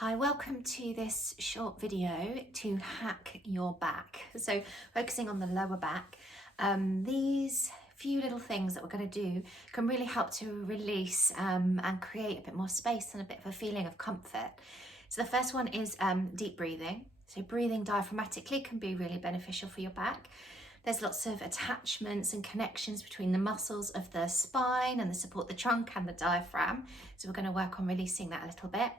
Hi, welcome to this short video to hack your back. So focusing on the lower back, these few little things that we're going to do can really help to release and create a bit more space and a bit of a feeling of comfort. So the first one is deep breathing. So breathing diaphragmatically can be really beneficial for your back. There's lots of attachments and connections between the muscles of the spine and the support the trunk and the diaphragm. So we're going to work on releasing that a little bit.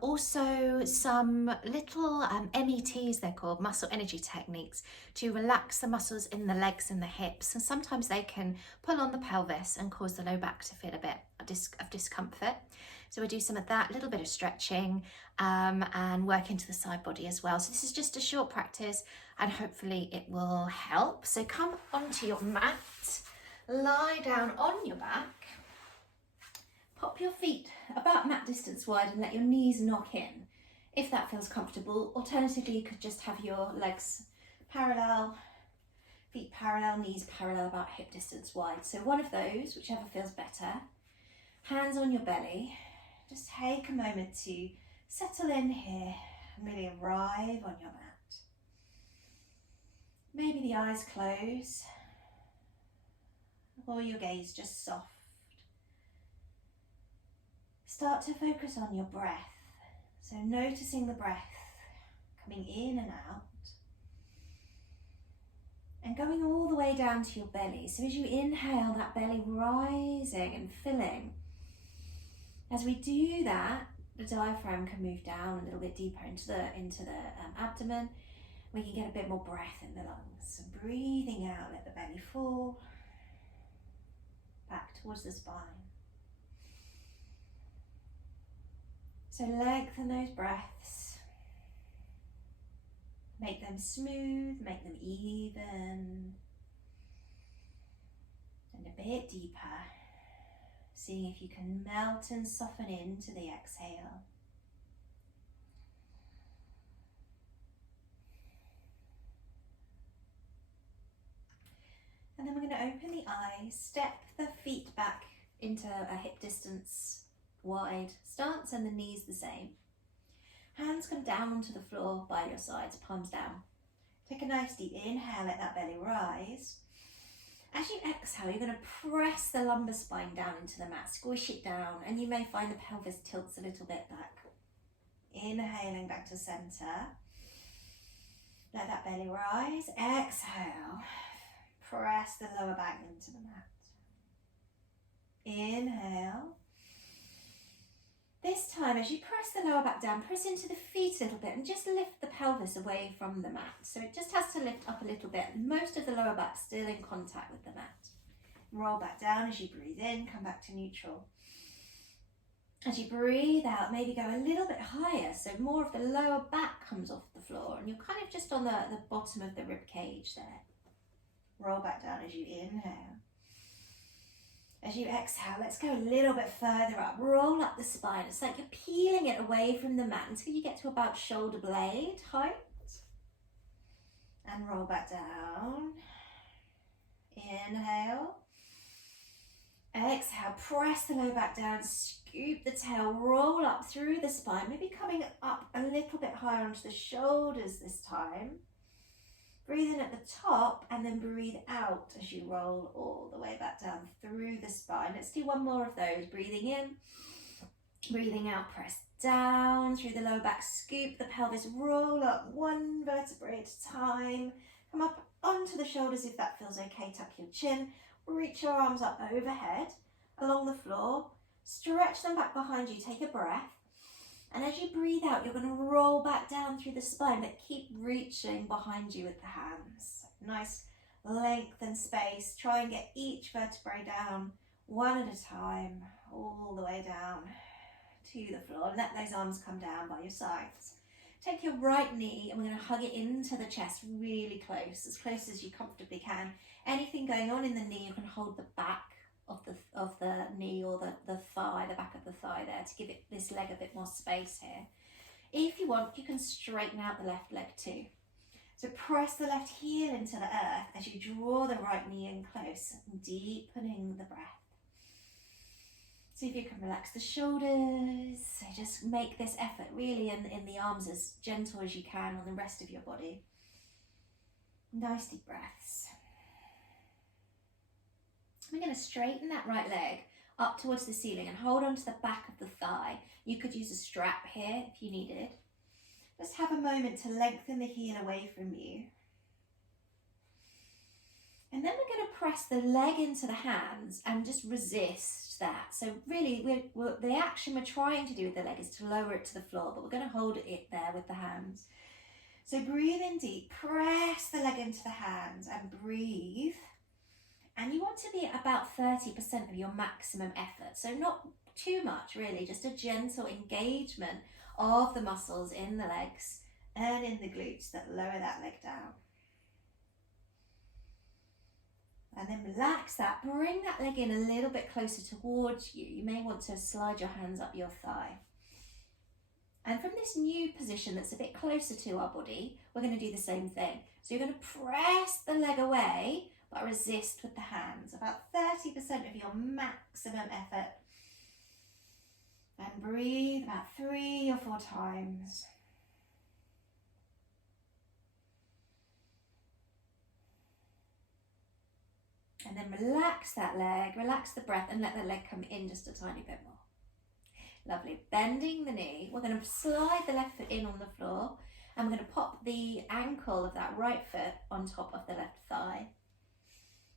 Also some little METs, they're called, muscle energy techniques, to relax the muscles in the legs and the hips, and sometimes they can pull on the pelvis and cause the low back to feel a bit of discomfort. So we do some of that, a little bit of stretching and work into the side body as well. So this is just a short practice and hopefully it will help. So come onto your mat, lie down on your back. Pop your feet about mat distance wide and let your knees knock in, if that feels comfortable. Alternatively, you could just have your legs parallel, feet parallel, knees parallel, about hip distance wide. So one of those, whichever feels better. Hands on your belly. Just take a moment to settle in here and really arrive on your mat. Maybe the eyes close, or your gaze just soft. Start to focus on your breath. So noticing the breath coming in and out. And going all the way down to your belly. So as you inhale, that belly rising and filling. As we do that, the diaphragm can move down a little bit deeper into the abdomen. We can get a bit more breath in the lungs. So breathing out, let the belly fall back towards the spine. So lengthen those breaths, make them smooth, make them even, and a bit deeper, seeing if you can melt and soften into the exhale. And then we're going to open the eyes, step the feet back into a hip distance wide stance and the knees the same. Hands come down onto the floor by your sides, palms down. Take a nice deep inhale, let that belly rise. As you exhale, you're going to press the lumbar spine down into the mat, squish it down, and you may find the pelvis tilts a little bit back. Inhaling back to center. Let that belly rise. Exhale. Press the lower back into the mat. Inhale. This time, as you press the lower back down, press into the feet a little bit and just lift the pelvis away from the mat. So it just has to lift up a little bit. Most of the lower back still in contact with the mat. Roll back down as you breathe in, come back to neutral. As you breathe out, maybe go a little bit higher, so more of the lower back comes off the floor and you're kind of just on the bottom of the rib cage there. Roll back down as you inhale. As you exhale, let's go a little bit further up. Roll up the spine. It's like you're peeling it away from the mat until you get to about shoulder blade height. And roll back down. Inhale. Exhale, press the low back down, scoop the tail, roll up through the spine, maybe coming up a little bit higher onto the shoulders this time. Breathe in at the top and then breathe out as you roll all the way back down through the spine. Let's do one more of those. Breathing in, breathing out, press down through the lower back, scoop the pelvis, roll up one vertebrae at a time. Come up onto the shoulders if that feels okay. Tuck your chin, reach your arms up overhead along the floor, stretch them back behind you, take a breath. And as you breathe out, you're going to roll back down through the spine, but keep reaching behind you with the hands. Nice length and space. Try and get each vertebrae down one at a time, all the way down to the floor. Let those arms come down by your sides. Take your right knee and we're going to hug it into the chest really close as you comfortably can. Anything going on in the knee, you can hold the back of the knee or the thigh, the back of the thigh there, to give it this leg a bit more space here. If you want, you can straighten out the left leg too. So press the left heel into the earth as you draw the right knee in close, deepening the breath. See if you can relax the shoulders. So just make this effort really in the arms as gentle as you can on the rest of your body. Nice deep breaths. We're going to straighten that right leg up towards the ceiling and hold on to the back of the thigh. You could use a strap here if you needed. Just have a moment to lengthen the heel away from you. And then we're going to press the leg into the hands and just resist that. So really, the action we're trying to do with the leg is to lower it to the floor, but we're going to hold it there with the hands. So breathe in deep, press the leg into the hands and breathe. And you want to be at about 30% of your maximum effort. So not too much really, just a gentle engagement of the muscles in the legs and in the glutes that lower that leg down. And then relax that, bring that leg in a little bit closer towards you. You may want to slide your hands up your thigh. And from this new position that's a bit closer to our body, we're going to do the same thing. So you're going to press the leg away, but resist with the hands. About 30% of your maximum effort. And breathe about 3 or 4 times. And then relax that leg, relax the breath and let the leg come in just a tiny bit more. Lovely. Bending the knee. We're going to slide the left foot in on the floor and we're going to pop the ankle of that right foot on top of the left thigh.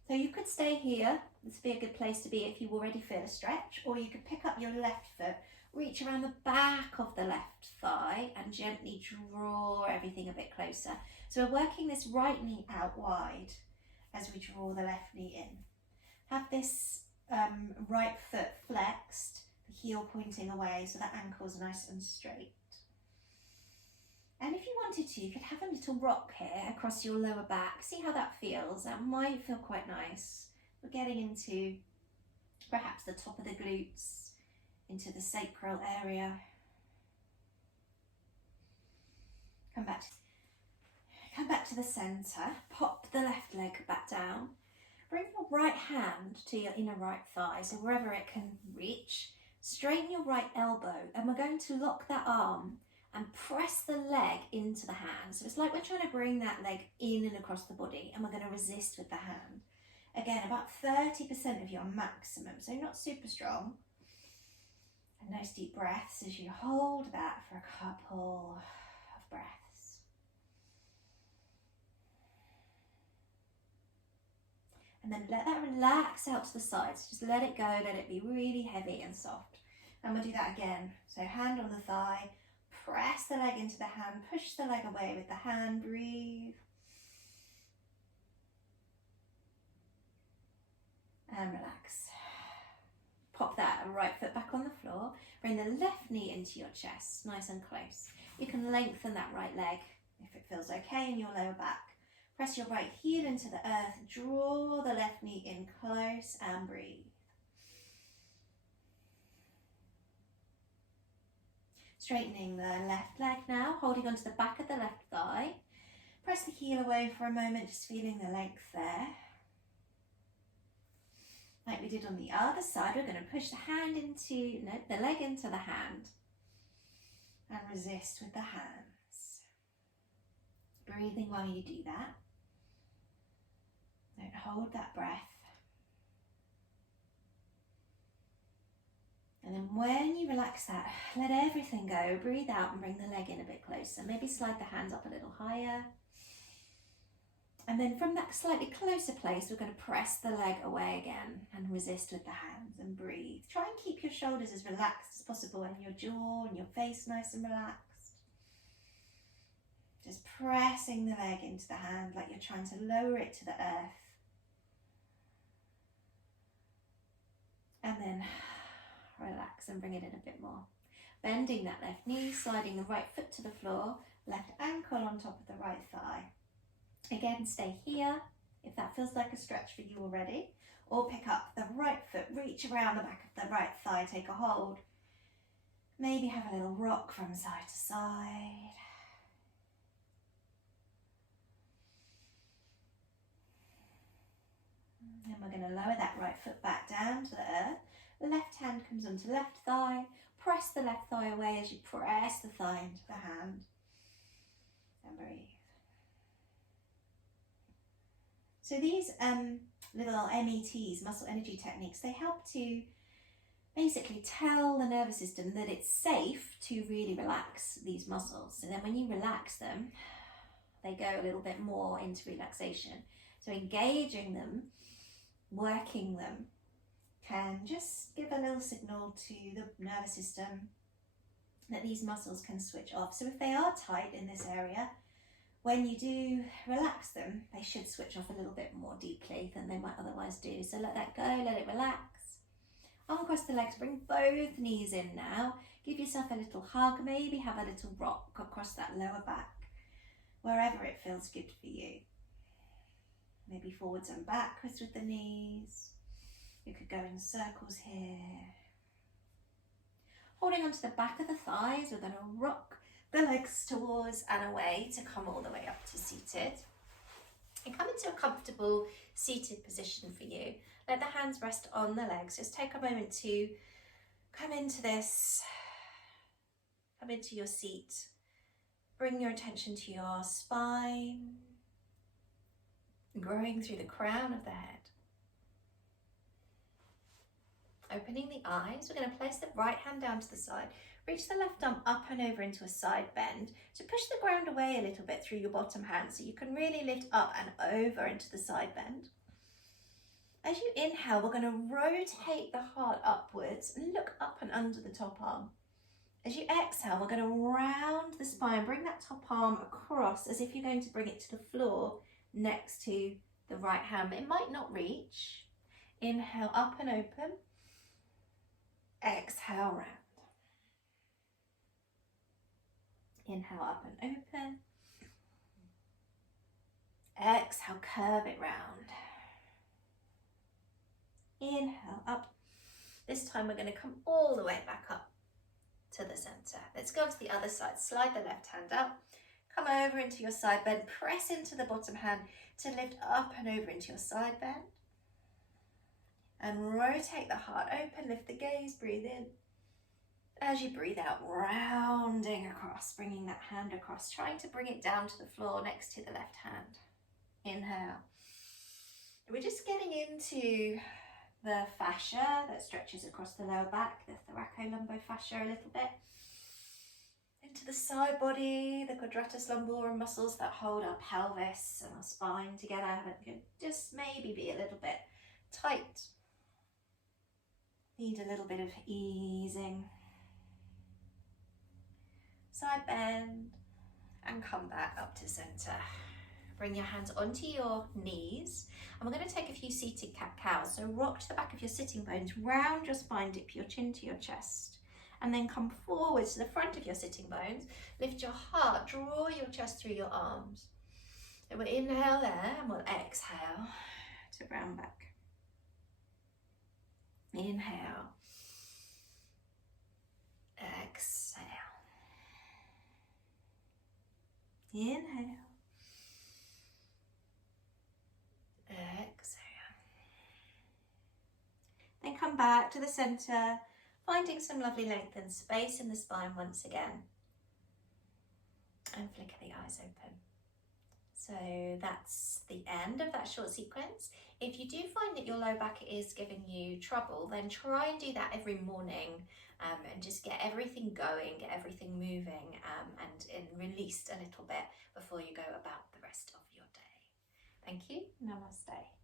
So you could stay here. This would be a good place to be if you already feel a stretch, or you could pick up your left foot, reach around the back of the left thigh and gently draw everything a bit closer. So we're working this right knee out wide as we draw the left knee in. Have this right foot flexed, the heel pointing away so that ankle's nice and straight. And if you wanted to, you could have a little rock here across your lower back. See how that feels. That might feel quite nice. We're getting into perhaps the top of the glutes, into the sacral area. Come back to the centre, pop the left leg back down, bring your right hand to your inner right thigh, so wherever it can reach, straighten your right elbow and we're going to lock that arm and press the leg into the hand. So it's like we're trying to bring that leg in and across the body and we're going to resist with the hand. Again, about 30% of your maximum, so not super strong. And nice deep breaths as you hold that for a couple of breaths. And then let that relax out to the sides. Just let it go, let it be really heavy and soft. And we'll do that again. So hand on the thigh, press the leg into the hand, push the leg away with the hand, breathe. And relax. Pop that right foot back on the floor. Bring the left knee into your chest, nice and close. You can lengthen that right leg if it feels okay in your lower back. Press your right heel into the earth, draw the left knee in close and breathe. Straightening the left leg now, holding onto the back of the left thigh. Press the heel away for a moment, just feeling the length there. Like we did on the other side, we're going to push the leg into the hand and resist with the hands. Breathing while you do that. Don't hold that breath. And then when you relax that, let everything go. Breathe out and bring the leg in a bit closer. Maybe slide the hands up a little higher. And then from that slightly closer place, we're going to press the leg away again and resist with the hands and breathe. Try and keep your shoulders as relaxed as possible and your jaw and your face nice and relaxed. Just pressing the leg into the hand like you're trying to lower it to the earth. And then relax and bring it in a bit more. Bending that left knee, sliding the right foot to the floor, left ankle on top of the right thigh. Again, stay here if that feels like a stretch for you already, or pick up the right foot, reach around the back of the right thigh, take a hold. Maybe have a little rock from side to side. And we're going to lower that right foot back down to the earth. Left hand comes onto left thigh. press the left thigh away as you press the thigh into the hand. And breathe. So these little METs, muscle energy techniques, they help to basically tell the nervous system that it's safe to really relax these muscles. And then when you relax them, they go a little bit more into relaxation. So engaging them, working them, can just give a little signal to the nervous system that these muscles can switch off. So if they are tight in this area, when you do relax them, they should switch off a little bit more deeply than they might otherwise do. So let that go, let it relax. Uncross the legs, bring both knees in now. Give yourself a little hug, maybe have a little rock across that lower back, wherever it feels good for you. Maybe forwards and backwards with the knees. You could go in circles here. Holding onto the back of the thighs, we're going to rock the legs towards and away to come all the way up to seated. And come into a comfortable seated position for you. Let the hands rest on the legs. Just take a moment to come into this, come into your seat. Bring your attention to your spine, growing through the crown of the head. Opening the eyes, we're going to place the right hand down to the side. Reach the left arm up and over into a side bend to push the ground away a little bit through your bottom hand so you can really lift up and over into the side bend. As you inhale, we're going to rotate the heart upwards and look up and under the top arm. As you exhale, we're going to round the spine, bring that top arm across as if you're going to bring it to the floor next to the right hand. It might not reach. Inhale, up and open. Exhale, round. Inhale, up and open. Exhale, curve it round. Inhale, up. This time we're going to come all the way back up to the center. Let's go to the other side. Slide the left hand up. Come over into your side bend. Press into the bottom hand to lift up and over into your side bend. And rotate the heart open. Lift the gaze. Breathe in. As you breathe out, rounding across, bringing that hand across, trying to bring it down to the floor next to the left hand. Inhale. We're just getting into the fascia that stretches across the lower back, the thoracolumbo-fascia a little bit. Into the side body, the quadratus lumborum muscles that hold our pelvis and our spine together. That could just maybe be a little bit tight. Need a little bit of easing. Side bend and come back up to center. Bring your hands onto your knees and we're going to take a few seated cat-cows. So rock to the back of your sitting bones, round your spine, dip your chin to your chest and then come forwards to the front of your sitting bones. Lift your heart, draw your chest through your arms. So we'll inhale there and we'll exhale to round back. Inhale. Exhale. Inhale. Exhale. Then come back to the center, finding some lovely length and space in the spine once again. And flicker the eyes open. So that's the end of that short sequence. If you do find that your low back is giving you trouble, then try and do that every morning and just get everything going, get everything moving and released a little bit before you go about the rest of your day. Thank you. Namaste.